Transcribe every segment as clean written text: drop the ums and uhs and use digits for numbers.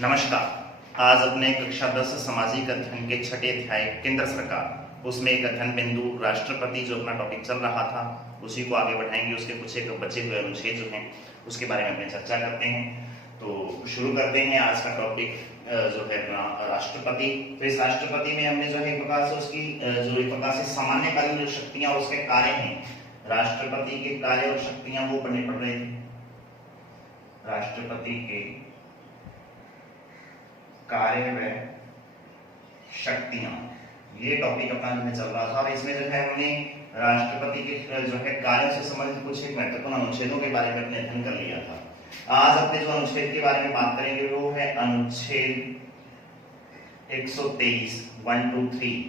नमस्कार। आज अपने कक्षा 10 सामाजिक अध्ययन के छठे अध्याय केंद्र सरकार उसमें एक अध्ययन बिंदु राष्ट्रपति जो अपना टॉपिक चल रहा था उसी को आगे बढ़ाएंगे। उसके कुछ एक बचे हुए अनुच्छेद जो हैं उसके बारे में अपने चर्चा करते हैं। तो शुरू करते हैं आज का टॉपिक जो है अपना राष्ट्रपति। तो इस राष्ट्रपति में हमने जो है एक प्रकार से उसकी जो एक प्रकार से सामान्यकालीन जो शक्तियां और उसके कार्य हैं, राष्ट्रपति के कार्य और शक्तियां वो पढ़ने पड़ रहे थे। राष्ट्रपति के कार्य व शक्तियां, ये टॉपिक अपना जो है चल रहा था और इसमें जो है हमने राष्ट्रपति के जो है कार्यों से संबंधित कुछ एक महत्वपूर्ण अनुच्छेदों के बारे में अपने अध्ययन कर लिया था। आज अपने जो अनुच्छेद के बारे में बात करेंगे वो है अनुच्छेद 123 1 2 3।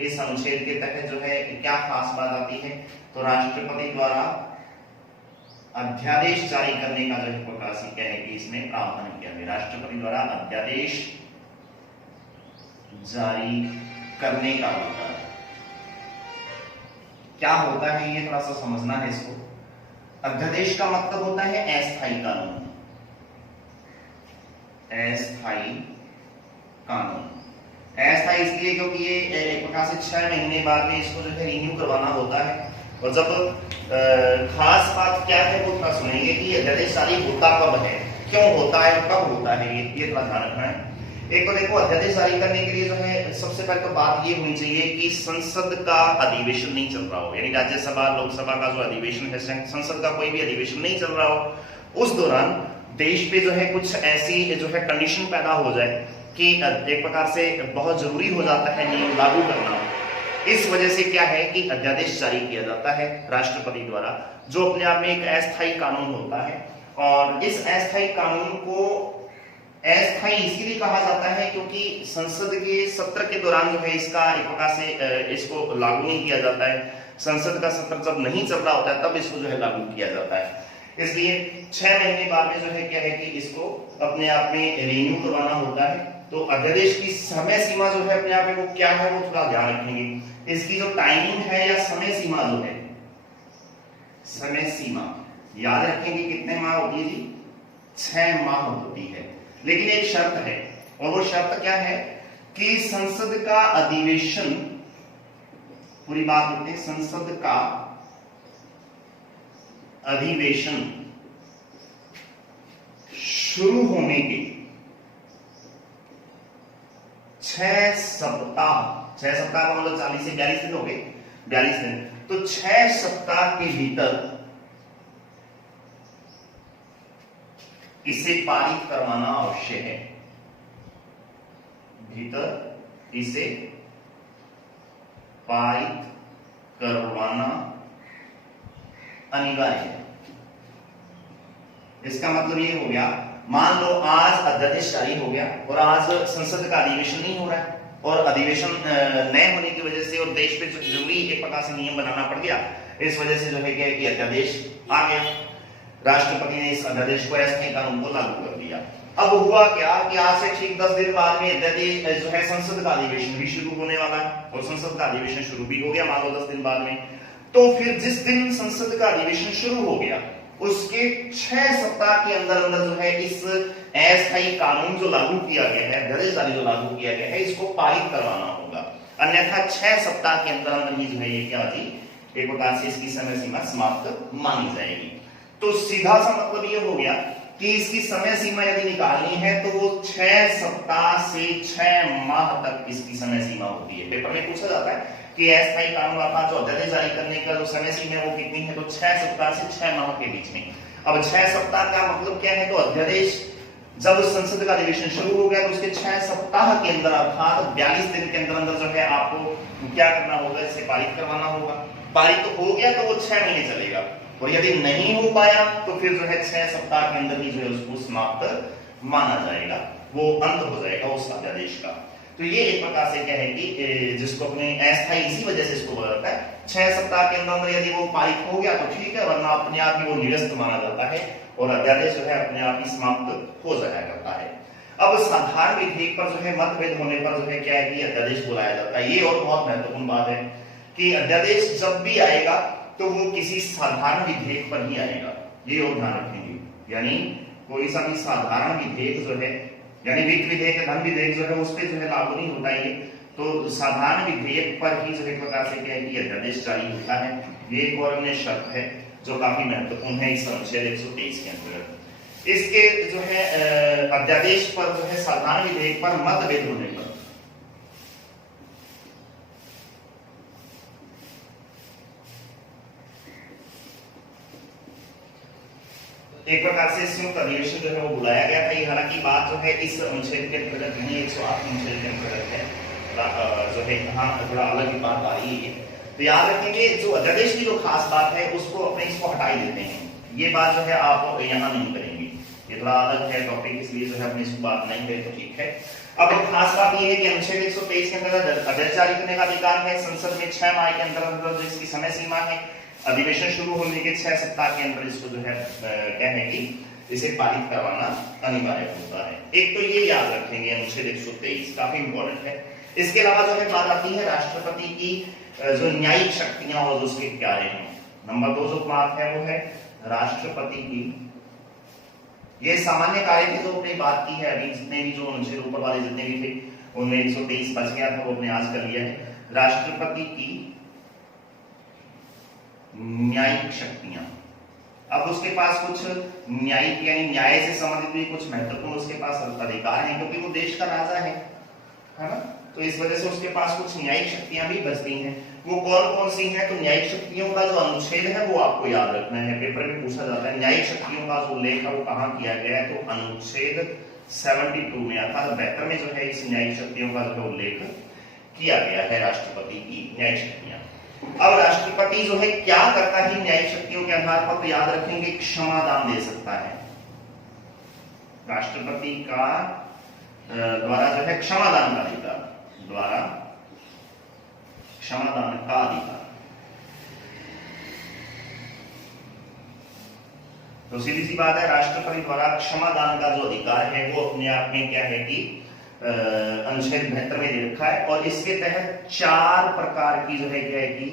इस अनुच्छेद के तहत जो है क्या खास बात आती है, तो राष्ट्रपति द्वारा अध्यादेश जारी करने का जो प्रकार से क्या है कि इसमें प्रावधान किया गया। राष्ट्रपति द्वारा अध्यादेश जारी करने का होता है। क्या होता है ये थोड़ा सा समझना है इसको। अध्यादेश का मतलब होता है अस्थायी कानून। अस्थायी कानून अस्थायी इसलिए क्योंकि ये एक प्रकार से 6 महीने बाद में इसको जो है रिन्यू करवाना होता है। और जब खास बात क्या है वो थोड़ा सुनेंगे कि अध्यादेश जारी होता कब है, क्यों होता है, कब होता है, ये थोड़ा ध्यान रखना है। एक तो देखो, अध्यादेश जारी करने के लिए जो है सबसे पहले तो बात ये होनी चाहिए कि संसद का अधिवेशन नहीं चल रहा हो, यानी राज्यसभा लोकसभा का जो अधिवेशन है, संसद का कोई भी अधिवेशन नहीं चल रहा हो। उस दौरान देश पे जो है कुछ ऐसी जो है कंडीशन पैदा हो जाए कि एक प्रकार से बहुत जरूरी हो जाता है नियम लागू करना। इस वजह से क्या है कि अध्यादेश जारी किया जाता है राष्ट्रपति द्वारा, जो अपने आप में एक अस्थायी कानून होता है। और इस अस्थायी कानून को अस्थायी इसीलिए कहा जाता है क्योंकि संसद के सत्र के दौरान जो है इसका एक प्रकार से इसको लागू नहीं किया जाता है। संसद का सत्र जब नहीं चल रहा होता है तब इसको जो है लागू किया जाता है। इसलिए 6 महीने बाद में जो है क्या है कि इसको अपने आप में रिन्यू करवाना होता है। तो अध्यादेश की समय सीमा जो है अपने आप में वो क्या है वो थोड़ा ध्यान रखेंगे। इसकी जो टाइमिंग है या समय सीमा जो है, समय सीमा याद रखेंगे कितने माह होती है जी, 6 माह होती है। लेकिन एक शर्त है, और वो शर्त क्या है कि संसद का अधिवेशन, पूरी बात होती है, संसद का अधिवेशन शुरू होने के 6 सप्ताह का मतलब 40 से 42 दिन हो गए, 42 दिन, तो 6 सप्ताह के भीतर इसे पारित करवाना आवश्यक है। भीतर इसे पारित करवाना अनिवार्य है। इसका मतलब ये हो गया, मान लो आज अध्यादेश जारी हो गया और आज संसद का अधिवेशन नहीं हो रहा है, और अधिवेशन न होने की वजह से और देश पे जरूरी एक प्रकार से नियम बनाना पड़ गया। इस वजह से जो है क्या कि अध्यादेश आ गया, राष्ट्रपति ने इस अध्यादेश को अस्थायी कानून को लागू कर दिया। अब हुआ क्या कि आज से ठीक 10 दिन बाद में अध्यादेश जो है संसद का अधिवेशन भी शुरू होने वाला है, और संसद का अधिवेशन शुरू भी हो गया मान लो 10 दिन बाद में। तो फिर जिस दिन संसद का अधिवेशन शुरू हो गया उसके 6 सप्ताह के अंदर अंदर जो है इस अस्थायी कानून जो लागू किया गया है, अध्यादेश जारी जो लागू किया गया है, इसको पारित करवाना होगा। अन्यथा 6 सप्ताह के अंदर अंदर ही जो है ये क्या होगी, एक प्रकार से इसकी समय सीमा समाप्त मानी जाएगी। तो सीधा सा मतलब ये हो गया कि इसकी समय सीमा यदि निकालनी है तो वो 6 सप्ताह से 6 माह तक इसकी समय सीमा होती है। पेपर में पूछा जाता है कि अस्थायी कानून आपका जो अध्यादेश जारी करने का जो समय सीमा है वो कितनी है, तो 6 सप्ताह से 6 माह के बीच में। अब 6 सप्ताह का मतलब क्या है, तो अध्यादेश जब संसद का अधिवेशन शुरू हो गया तो उसके 6 सप्ताह के अंदर अर्थात 42 दिन के अंदर अंदर जो है आपको क्या करना होगा, इसे पारित करवाना होगा। पारित तो हो गया तो वो 6 महीने चलेगा, और यदि नहीं हो पाया तो फिर जो है 6 सप्ताह के अंदर ही जो है उसको समाप्त माना जाएगा, वो अंत हो जाएगा उस अध्यादेश का। तो ये एक प्रकार से क्या है कि जिसको अपने अस्थायी इसी वजह से इसको बोला जाता है। 6 सप्ताह के अंदर यदि वो पारित हो गया तो ठीक है, वरना अपने आप ही वो निरस्त माना जाता है और अध्यादेश जो है अपने आप ही समाप्त हो जाया करता है। अब साधारण विधेयक पर जो है मतभेद होने पर जो है क्या है कि अध्यादेश बुलाया जाता है। ये और बहुत महत्वपूर्ण बात है कि अध्यादेश जब भी आएगा तो वो किसी साधारण विधेयक पर ही आएगा, ये और ध्यान रखेंगे। यानी कोई सा भी साधारण विधेयक जो है यानी वित्त विधेयक, धन विधेयक जो है उस पर जो है लागू नहीं होता ये। तो साधारण विधेयक पर ही जो है प्रकार से क्या है कि अध्यादेश जारी होता है। ये एक और अन्य शर्त है जो काफी महत्वपूर्ण है इस अनुच्छेद 123 के अंतर्गत। इसके जो है अध्यादेश पर जो है साधारण विधेयक पर मतभेद होने पर एक प्रकार से संयुक्त अधिवेशन जो है वो बुलाया गया था। ये हालांकि बात जो है इस अनुच्छेद के अंतर्गत नहीं, 108 अनुच्छेद के अंतर्गत है, जो है यहाँ थोड़ा अलग ही बात आ रही है। तो याद रखेंगे जो अध्यादेश की जो खास बात है उसको अपने इसको हटा ही देते हैं, ये बात जो है आप यहाँ नहीं करेंगे, ये थोड़ा अलग है टॉपिक, इसलिए जो है अपने इसको बात नहीं करें तो ठीक है। अब खास बात ये है कि अनुच्छेद 123 के अंतर्गत अध्यादेश जारी करने का अधिकार है। संसद में 6 माह के अंतर्गत इसकी समय सीमा है। अधिवेशन शुरू होने के 6 सप्ताह के अंदर इसको जो है क्या है कि इसे पारित करवाना अनिवार्य होता है। एक तो ये याद रखेंगे अनुच्छेद 123 काफी इंपॉर्टेंट है। इसके अलावा जो है बात आती है राष्ट्रपति की जो न्यायिक शक्तियां और उसके कार्य हैं। नंबर 2 जो बात है वो है राष्ट्रपति की, ये सामान्य कार्य थे जो अपने बात की है अभी, जितने भी जो अनुच्छेद ऊपर वाले जितने भी थे उनमें 123 बच गया था वो अपने आज कर लिया है। राष्ट्रपति की न्यायिक शक्तियां, अब उसके पास कुछ न्यायिक यानी न्याय से संबंधित भी कुछ महत्वपूर्ण उसके पास अधिकार हैं, क्योंकि वो देश का राजा है ना, तो इस वजह से उसके पास कुछ न्यायिक शक्तियां भी बचती हैं। वो कौन कौन सी हैं? तो न्यायिक शक्तियों का जो अनुच्छेद है वो आपको याद रखना है, पेपर में पूछा जाता है। न्यायिक शक्तियों का जो उल्लेख है वो कहाँ किया गया है? तो अनुच्छेद 72 में अर्थात 72 में जो है इस न्यायिक शक्तियों का जो है उल्लेख किया गया है, राष्ट्रपति की न्यायिक शक्तियां। अब राष्ट्रपति जो है क्या करता है न्यायिक शक्तियों के आधार पर? तो याद रखेंगे क्षमादान दे सकता है। राष्ट्रपति का द्वारा जो है क्षमादान का अधिकार, द्वारा क्षमादान का अधिकार, तो सीधी सी बात है राष्ट्रपति द्वारा क्षमादान का जो अधिकार है वो अपने आप में क्या है कि अनुच्छेद 72 में दे रखा है। और इसके तहत 4 प्रकार की जो है क्या है कि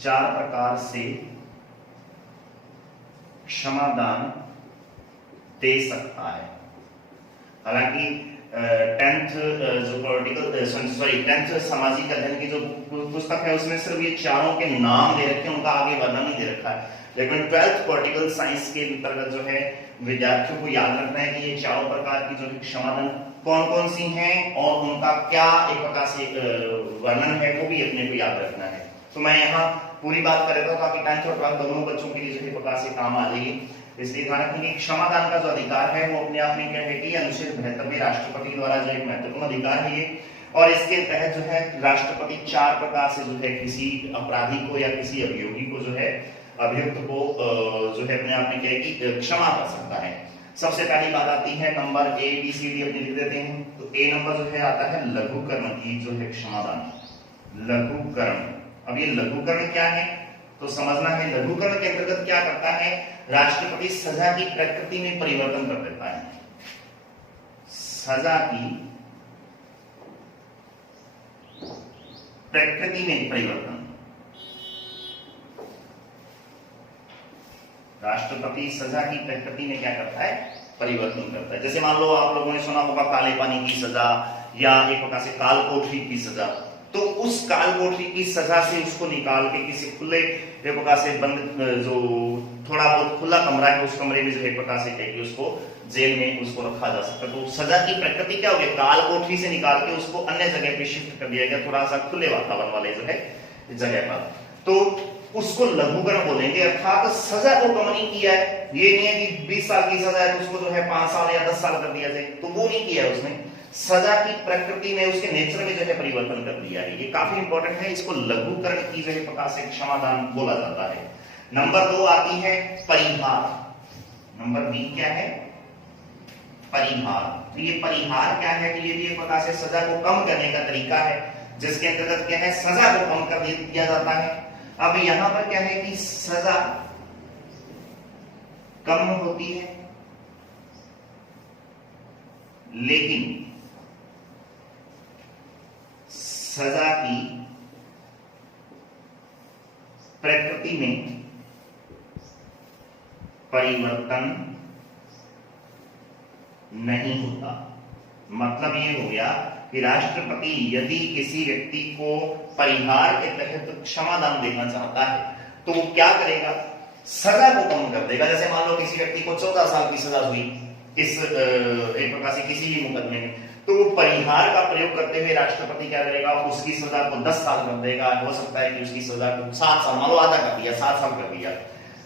4 प्रकार से क्षमादान दे सकता है। हालांकि 10th सामाजिक अध्ययन की जो पुस्तक है उसमें सिर्फ ये चारों के नाम दे रखे हैं, उनका आगे वर्णन नहीं दे रखा है। लेकिन 12th पॉलिटिकल साइंस के अंतर्गत जो है विद्यार्थियों को याद रखना है कि ये चारों प्रकार की जो क्षमादान कौन कौन सी हैं और उनका क्या एक प्रकार से वर्णन है वो भी अपने को याद रखना है। तो मैं यहाँ पूरी बात कर रहा था ताकि 10th और 12th दोनों बच्चों के लिए जो एक प्रकार से काम आ जाएगी, इसलिए ध्यान रखेंगे क्षमादान का जो अधिकार है वो अपने आप में क्या है कि अनुच्छेद 72 में राष्ट्रपति द्वारा जो एक महत्वपूर्ण अधिकार है ये। और इसके तहत जो है राष्ट्रपति 4 प्रकार से जो है किसी अपराधी को या किसी अभियोगी को जो है अभियुक्त को जो है अपने आप में क्या है कि क्षमा कर सकता है। सबसे पहली बात आती है number A B C D अपने लिख देते हैं। तो A नंबर जो है आता है लघुकरण की जो है क्षमादान, लघुकरण। अब ये लघुकरण क्या है तो समझना है। लघुकरण के अंतर्गत क्या करता है? राष्ट्रपति सजा की प्रकृति में परिवर्तन कर देता है। सजा की प्रकृति में परिवर्तन, राष्ट्रपति सजा की प्रकृति में क्या करता है? परिवर्तन करता है। जैसे मान लो आप लोगों ने सुना होगा काले पानी की सजा या एक प्रकार से काल कोठरी की सजा, तो उस काल कोठरी की सजा से उसको निकाल के किसी खुले एक प्रकार से बंद जो थोड़ा बहुत खुला कमरा है उस कमरे में जो एक प्रकार से कहेगी उसको जेल में उसको रखा जा सकता है। तो सजा की प्रकृति क्या हो गया? काल कोठरी से निकाल के उसको अन्य जगह पे शिफ्ट कर दिया गया, थोड़ा सा खुले वातावरण वाले जो है जगह पर, तो उसको लघुकरण बोलेंगे। अर्थात सजा को कम नहीं किया है, ये नहीं है कि 20 साल की सजा है तो उसको जो है 5 साल या 10 साल कर दिया जाए, तो वो नहीं किया है उसने। सजा की प्रकृति में उसके नेचर में जो है परिवर्तन कर दिया है, ये काफी इंपॉर्टेंट है। इसको लघुकरण की जो है प्रकार से क्षमादान बोला जाता है। नंबर 2 आती है परिहार। नंबर B क्या है? परिहार। तो ये परिहार क्या है? तो ये भी एक प्रकार से सजा को कम करने का तरीका है, जिसके अंतर्गत क्या है सजा को कम कर दिया जाता है। अब यहां पर क्या है कि सजा कम होती है लेकिन सजा की प्रकृति में परिवर्तन नहीं होता। मतलब ये हो गया कि राष्ट्रपति यदि किसी व्यक्ति को परिहार के तहत क्षमादान देना चाहता है तो वो क्या करेगा, सजा को कम कर देगा। जैसे मान लो किसी व्यक्ति को 14 साल की सजा हुई इस एक प्रकार से किसी भी मुकदमे में, तो वो परिहार का प्रयोग करते हुए राष्ट्रपति क्या करेगा, उसकी सजा को 10 साल कर देगा। हो सकता है कि उसकी सजा को 7 साल, मान लो आधा कर दिया, 7 साल कर दिया,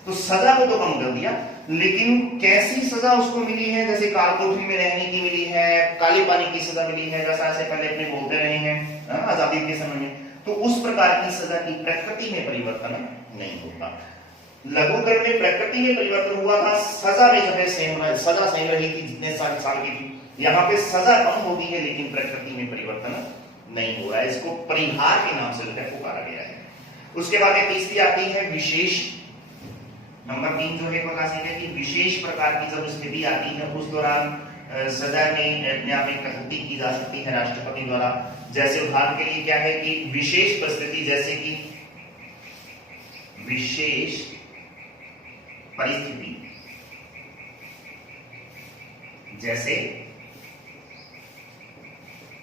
तो सजा को तो कम कर दिया, लेकिन कैसी सजा उसको मिली है, जैसे कालकोठरी में रहने की मिली है, काले पानी की सजा मिली है, जैसा ऐसे पहले अपने बोलते रहे हैं आजादी के समय में, तो उस प्रकार की सजा की प्रकृति में परिवर्तन नहीं होता। लघुकरण में प्रकृति में परिवर्तन हुआ था, सजा में जो है सजा सेम रही थी जितने साल की थी। यहाँ पे सजा कम होगी है लेकिन प्रकृति में परिवर्तन नहीं हो रहा है। इसको परिहार के नाम से जो है पुकारा गया है। उसके बाद तीसरी आती है विशेष, नंबर 3 जो है प्रकाश है कि विशेष प्रकार की जब स्थिति आती है उस दौरान सजा में अपने आप एक कटौती की जा सकती है राष्ट्रपति द्वारा। जैसे उदाहरण के लिए क्या है कि विशेष परिस्थिति, जैसे कि विशेष परिस्थिति जैसे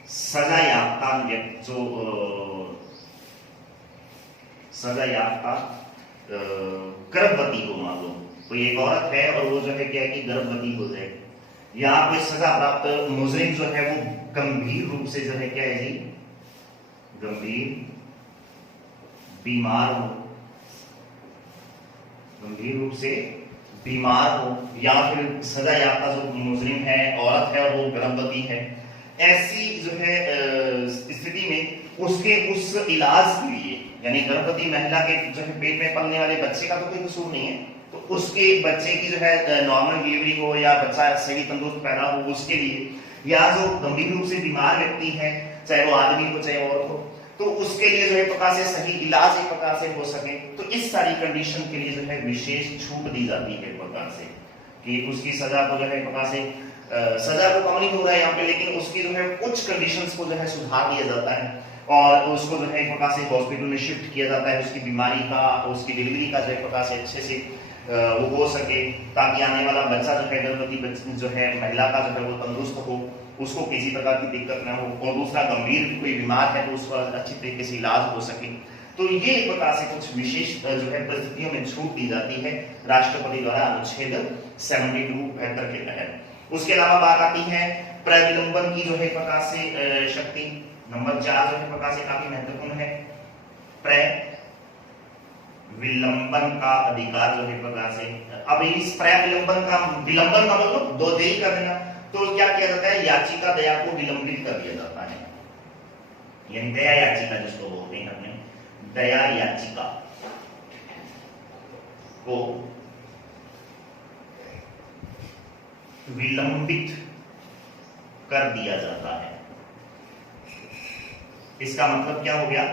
सजायाफ्ता जो सजायाफ्ता गर्भवती को मान लो, तो एक औरत है और वो जो है क्या है कि गर्भवती हो जाए, या कोई सजा प्राप्त मुजरिम जो है वो गंभीर रूप से जो है क्या है जी, गंभीर बीमार हो, गंभीर रूप से बीमार हो, या फिर सजा याफ्ता जो मुजरिम है औरत है और वो गर्भवती है, ऐसी जो है स्थिति में उसके उस इलाज के लिए, यानी गर्भवती महिला के जो है पेट में पलने वाले बच्चे का तो कोई कसूर नहीं है, तो उसके बच्चे की जो है नॉर्मल डिलीवरी हो या बच्चा सही तंदुरुस्त पैदा हो उसके लिए, या जो गंभीर रूप से बीमार व्यक्ति है चाहे वो आदमी हो चाहे औरत हो, तो उसके लिए जो है प्रकार से सही इलाज एक प्रकार से हो सके, तो इस सारी कंडीशन के लिए जो है विशेष छूट दी जाती है एक प्रकार से, कि उसकी सजा को जो है प्रकार से सजा को कम नहीं हो रहा है यहाँ पे, लेकिन उसकी जो है कुछ कंडीशंस को जो है सुधार दिया जाता है और उसको जो है एक प्रकार से हॉस्पिटल में शिफ्ट किया जाता है, उसकी बीमारी का, उसकी डिलीवरी का जो है प्रकार से अच्छे से वो हो सके, ताकि आने वाला बच्चा जो है गर्भवती जो है महिला का जो है वो तंदुरुस्त हो, उसको किसी प्रकार की दिक्कत ना हो, और दूसरा गंभीर कोई बीमार है तो उसका अच्छी तरीके से इलाज हो सके। तो ये एक प्रकार से कुछ विशेष जो है परिस्थितियों में छूट दी जाती है राष्ट्रपति द्वारा अनुच्छेद 72 के तहत। उसके अलावा बात आती है प्रविलंबन की जो है प्रकार से शक्ति, नंबर 4 जो है प्रकार से काफी महत्वपूर्ण है। विलंबन का अधिकार जो है प्रकार से, अब इस प्रविलंबन का विलंबन का मतलब दो देरी कर देना, तो क्या किया जाता है, याचिका दया को विलंबित कर दिया जाता है, यानी दया याचिका जिसको बोलते हैं अपने, दया याचिका को विलंबित कर दिया जाता है। इसका मतलब क्या हो गया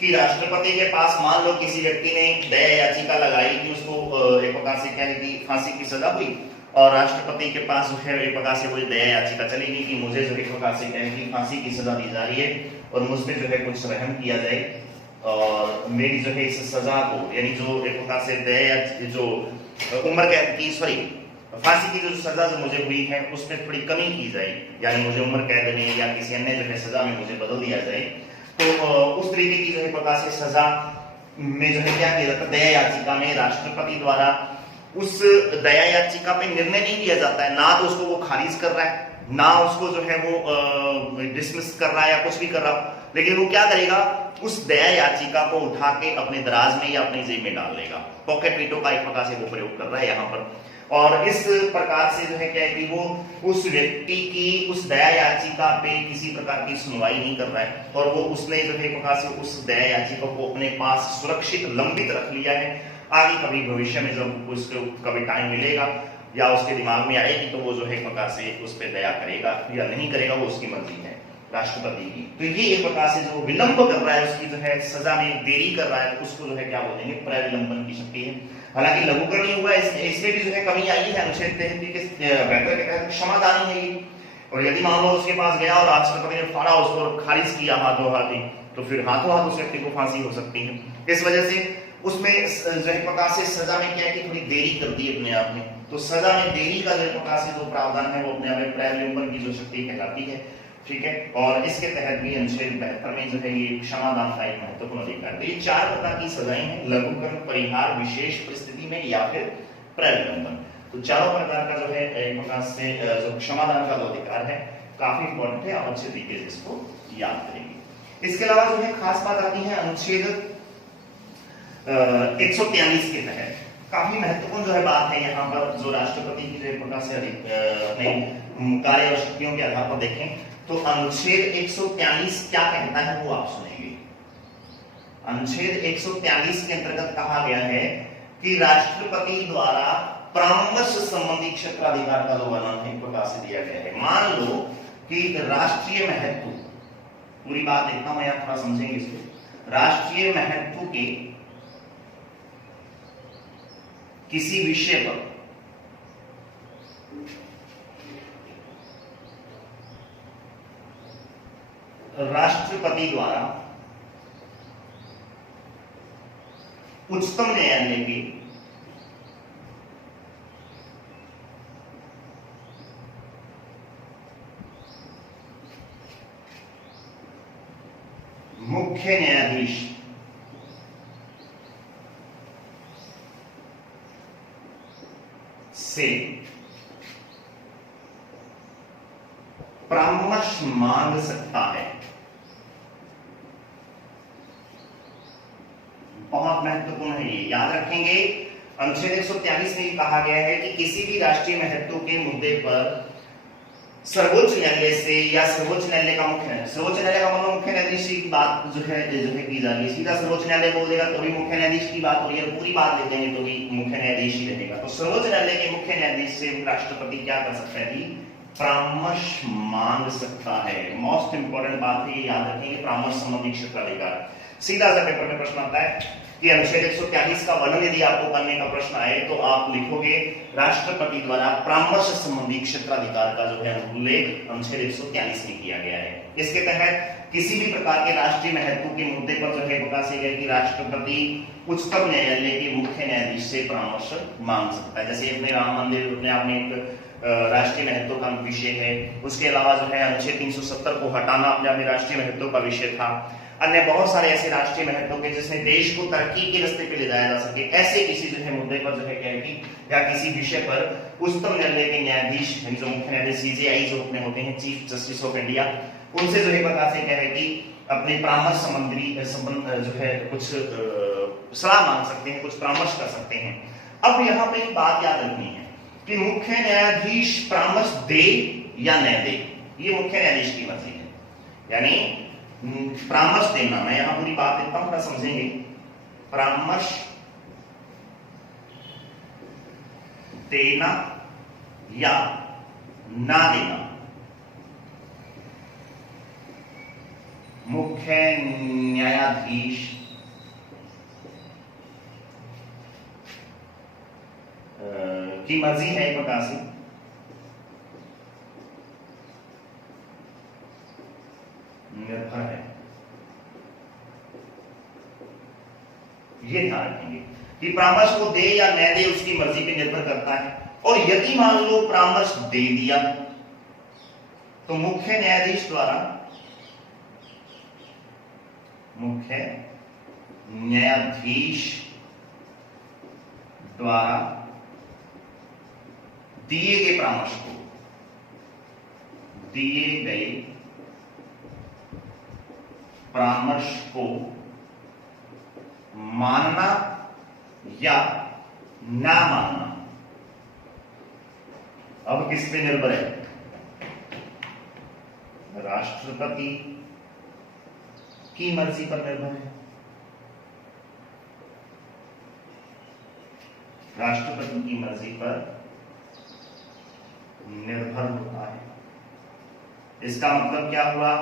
कि राष्ट्रपति के पास मान लो किसी व्यक्ति ने दया याचिका लगाई कि उसको एक प्रकार से क्या है कि फांसी की सजा हुई, और राष्ट्रपति के पास जो है एक प्रकार से कोई दया याचिका चलेगी कि मुझे जो एक प्रकार से क्या है कि फांसी की सजा दी जा रही है और मुझ पे जो है कुछ रहम किया जाए और मेरी जो है इस सजा को, यानी जो एक प्रकार से दया जो उम्र कैद की फांसी की जो सजा जो मुझे हुई है उसमें थोड़ी कमी की जाए, यानी मुझे उम्र कैद में या किसी अन्य जो है सजा में मुझे बदल दिया जाए, तो उस तरीके की जो है प्रकार से सजा में जो है क्या किया जाता है, दया याचिका में राष्ट्रपति द्वारा उस दया याचिका पे निर्णय नहीं लिया जाता है, ना तो उसको वो खारिज कर रहा है, ना उसको जो है वो डिसमिस कर रहा है या कुछ भी कर रहा हो, लेकिन वो क्या करेगा, उस दया याचिका को उठा के अपने दराज में या अपनी जेब में डाल देगा। पॉकेट वीटो का एक प्रकार से वो प्रयोग कर रहा है यहाँ पर, और इस प्रकार से जो है क्या है कि वो उस व्यक्ति की उस दया याचिका पे किसी प्रकार की सुनवाई नहीं कर रहा है, और वो उसने जो है एक प्रकार से उस दया याचिका को अपने पास सुरक्षित लंबित रख लिया है। आगे कभी भविष्य में जब उसको कभी टाइम मिलेगा या उसके दिमाग में आएगी तो वो जो है एक प्रकार से उस पर दया करेगा या नहीं करेगा, वो उसकी मर्जी है राष्ट्रपति की। तो ये एक प्रकार से जो विलंब कर रहा है, उसकी जो है सजा में देरी कर रहा है, उसको जो है क्या बोलेंगे, प्रविलंबन की शक्ति है। हालांकि लघुकरण नहीं हुआ, इसमें भी जो है कमी आई है, अनुच्छेद 33 के तहत क्षमादानी है ये, और यदि मान लो उसके पास गया और राष्ट्रपति ने फाड़ा उसको खारिज किया हाथों हाथी, तो फिर हाथों हाथ उस व्यक्ति को फांसी हो सकती है। इस वजह से उसमें जो है प्रकार से सजा में क्या है कि थोड़ी देरी कर दी अपने आप में, तो सजा में देरी का जो प्रकार से जो प्रावधान है वो अपने आप में प्रलंबन की जो शक्ति कहलाती है, ठीक है। और इसके तहत भी अनुच्छेद 72 में जो है ये क्षमादान का एक महत्वपूर्ण अधिकार। तो ये 4 प्रकार की सजाएं हैं, लघुकरण, परिहार, विशेष परिस्थिति में या फिर प्रलंबन। तो चारों प्रकार का जो है एक प्रकार से जो क्षमादान का जो अधिकार है काफी इंपॉर्टेंट है, आप अच्छे तरीके से इसको याद करेंगे। इसके अलावा जो है खास बात आती है अनुच्छेद 143 के तहत काफी महत्वपूर्ण जो है बात है यहाँ पर, जो राष्ट्रपति की जो एक प्रकार से अपने कार्य और शक्तियों के आधार पर देखें तो अनुच्छेद 143 क्या कहता है वो आप सुनेंगे। अनुच्छेद 143 के अंतर्गत कहा गया है कि राष्ट्रपति द्वारा परामर्श संबंधी क्षेत्राधिकार का जो वर्णन है प्रकार से दिया गया है। मान लो कि राष्ट्रीय महत्व, पूरी बात देखता हूं, आप थोड़ा समझेंगे इसको। राष्ट्रीय महत्व के किसी विषय पर राष्ट्रपति द्वारा उच्चतम न्यायालय के मुख्य न्यायाधीश से परामर्श मांग सकता है। बहुत महत्वपूर्ण है, ये याद रखेंगे। अनुच्छेद 143 में कहा गया है कि किसी भी राष्ट्रीय महत्व के मुद्दे पर सर्वोच्च न्यायालय से या सर्वोच्च न्यायालय का सर्वोच्च न्यायालय का मतलब मुख्य न्यायाधीश की बात जो है की जा रही है, सीधा सर्वोच्च न्यायालय बोल देगा तो भी मुख्य न्यायाधीश की बात हो रही है, पूरी बात लिख देंगे तो भी मुख्य न्यायाधीश ही रहेगा। तो सर्वोच्च न्यायालय के मुख्य न्यायाधीश से राष्ट्रपति क्या कर सकता है जी, परामर्श मांग सकता है। मोस्ट इंपोर्टेंट बात है, याद रखेंगे, परामर्श संबंधी क्षेत्राधिकार। सीधा सा पेपर में प्रश्न आता है कि अनुच्छेद 143 का वर्णन यदि आपको करने का प्रश्न आए तो आप लिखोगे राष्ट्रपति द्वारा परामर्श संबंधी क्षेत्राधिकार का जो है उल्लेख अनुच्छेद 143 में किया गया है। इसके तहत किसी भी प्रकार के राष्ट्रीय महत्व के मुद्दे पर जो है प्रकाश गया कि राष्ट्रपति उच्चतम न्यायालय के मुख्य न्यायाधीश से परामर्श मांग सकता है। जैसे अपने राम मंदिर अपने आप में एक राष्ट्रीय महत्व का विषय है, उसके अलावा जो है अनुच्छेद 370 को हटाना अपने आप में राष्ट्रीय महत्व का विषय था। अन्य बहुत सारे ऐसे राष्ट्रीय महत्व के जिसमें देश को तरक्की के रास्ते पे ले जाया जा सके, ऐसे किसी जो है मुद्दे पर जो है क्या कि या किसी विषय पर उच्चतम न्यायालय के न्यायाधीश जो मुख्य न्यायाधीश सीजेआई जो अपने होते हैं, चीफ जस्टिस ऑफ इंडिया, उनसे जो है प्रकार से क्या है कि अपने परामर्श संबंधी जो है कुछ सलाह मांग सकते हैं, कुछ परामर्श कर सकते हैं। अब यहाँ पे एक बात याद रखनी है कि मुख्य न्यायाधीश परामर्श दे या न दे, ये मुख्य न्यायाधीश की मर्जी है। यानी परामर्श देना, मैं यहां पूरी बात देता हूं, समझेंगे। परामर्श देना या ना देना मुख्य न्यायाधीश की मर्जी है एक प्रकार से। निर्भर है, ये ध्यान रखेंगे कि परामर्श को दे या न दे उसकी मर्जी पे निर्भर करता है। और यदि मान लो परामर्श दे दिया तो मुख्य न्यायाधीश द्वारा दिए गए परामर्श को, दिए गए परामर्श को मानना या ना मानना अब किस पे निर्भर है, राष्ट्रपति की मर्जी पर निर्भर है। राष्ट्रपति की मर्जी पर निर्भर होता है। इसका मतलब क्या हुआ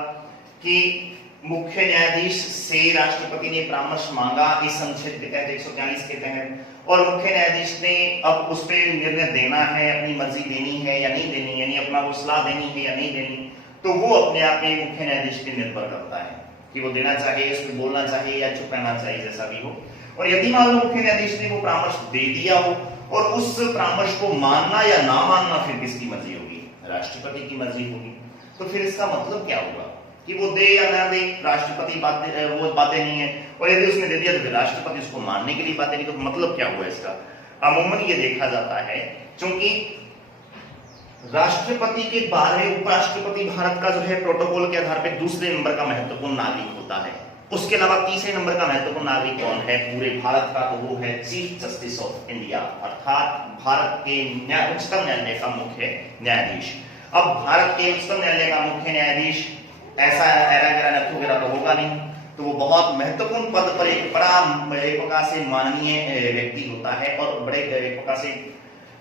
कि मुख्य न्यायाधीश से राष्ट्रपति ने परामर्श मांगा इस अनुच्छेद के तहत 143 के तहत, और मुख्य न्यायाधीश ने अब उस पर निर्णय देना है, अपनी मर्जी देनी है या नहीं देनी, यानी अपना वो सलाह देनी है या नहीं देनी, तो वो अपने आप में मुख्य न्यायाधीश पे निर्भर करता है कि वो देना चाहिए, उसको बोलना चाहिए या चुप रहना चाहिए, जैसा भी हो। और यदि मान लो मुख्य न्यायाधीश ने वो परामर्श दे दिया हो और उस परामर्श को मानना या ना मानना फिर किसकी मर्जी होगी? राष्ट्रपति की मर्जी होगी। तो फिर इसका मतलब क्या होगा कि वो दे या ना दे, राष्ट्रपति वो बातें नहीं है, और यदि उसने दे दिया तो फिर राष्ट्रपति उसको मानने के लिए बातें नहीं, तो मतलब क्या हुआ इसका? अमूमन ये देखा जाता है क्योंकि राष्ट्रपति के बाद में उपराष्ट्रपति भारत का जो है प्रोटोकॉल के आधार पर दूसरे नंबर का महत्वपूर्ण नागरिक होता है। उसके अलावा तीसरे नंबर का महत्वपूर्ण नागरिक कौन है पूरे भारत का? तो वो है चीफ जस्टिस ऑफ इंडिया, अर्थात भारत के उच्चतम न्यायालय का मुख्य न्यायाधीश। अब भारत के उच्चतम न्यायालय का मुख्य न्यायाधीश ऐसा तो होगा नहीं, तो वो बहुत महत्वपूर्ण पद पर एक बड़ा एक प्रकार से माननीय व्यक्ति होता है, और बड़े एक प्रकार से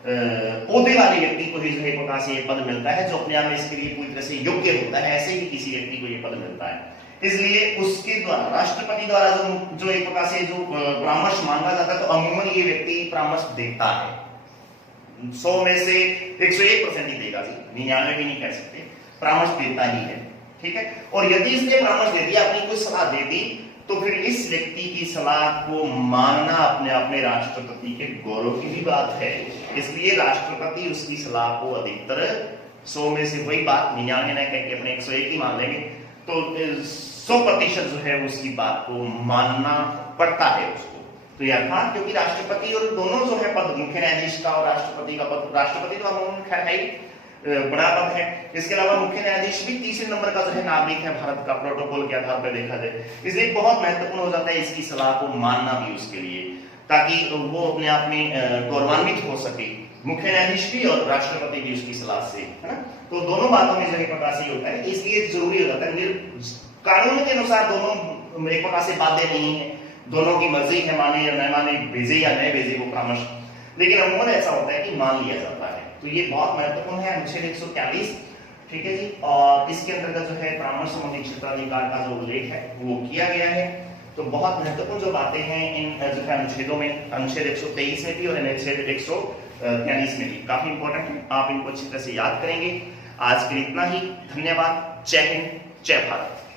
पौधे वाले व्यक्ति को ही जो एक प्रकार से ये पद मिलता है, जो अपने आप में इसके लिए पूरी तरह से योग्य होता है। ऐसे ही किसी व्यक्ति को ये पद मिलता है, इसलिए उसके द्वारा राष्ट्रपति द्वारा जो एक प्रकार से जो परामर्श मांगा जाता है, तो अमूमन ये व्यक्ति परामर्श देता है। 100 में से 101% ही देगा जी, 99 भी नहीं कह सकते, परामर्श देता ही है, ठीक है। और यदि इसने परामर्श दे दिया, अपनी कोई सलाह दे दी, तो फिर इस व्यक्ति की सलाह को मानना अपने आप में राष्ट्रपति के गौरव की भी बात है। इसलिए राष्ट्रपति उसकी सलाह को अधिकतर 100 में से वही बात 99 न कह के अपने 101 ही मान लेंगे, तो 100% जो है उसकी बात को मानना पड़ता है उसको। तो यह था क्योंकि राष्ट्रपति और दोनों जो है पद, मुख्य न्यायाधीश का और राष्ट्रपति का पद, राष्ट्रपति तो अमूमन खैर है ही बड़ा पद है, इसके अलावा मुख्य न्यायाधीश भी तीसरे नंबर का जो है नागरिक है भारत का प्रोटोकॉल के आधार पर देखा जाए। इसलिए बहुत महत्वपूर्ण हो जाता है इसकी सलाह को मानना भी उसके लिए, ताकि वो अपने आप में गौरवान्वित हो सके, मुख्य न्यायाधीश भी और राष्ट्रपति भी उसकी सलाह से, है ना। तो दोनों बातों में जो एक प्रकार से होता है, इसलिए जरूरी हो जाता है। कानून के अनुसार दोनों एक प्रकार से बातें नहीं है, दोनों की मर्जी है, माने या न माने, भेजे या न भेजे वो परामर्श, लेकिन अमूमन ऐसा होता है कि मान लिया जाता है। तो ये बहुत महत्वपूर्ण है अनुच्छेद 143, ठीक है जी। और इसके अंतर्गत जो है परामर्श संबंधी क्षेत्राधिकार का जो उल्लेख है वो किया गया है। तो बहुत महत्वपूर्ण जो बातें हैं इन जो है अनुच्छेदों में, अनुच्छेद 123 में भी और अनुच्छेद 143 में भी काफी इंपॉर्टेंट है, आप इनको अच्छी तरह से याद करेंगे। आज के लिए इतना ही, धन्यवाद, जय हिंद, जय भारत।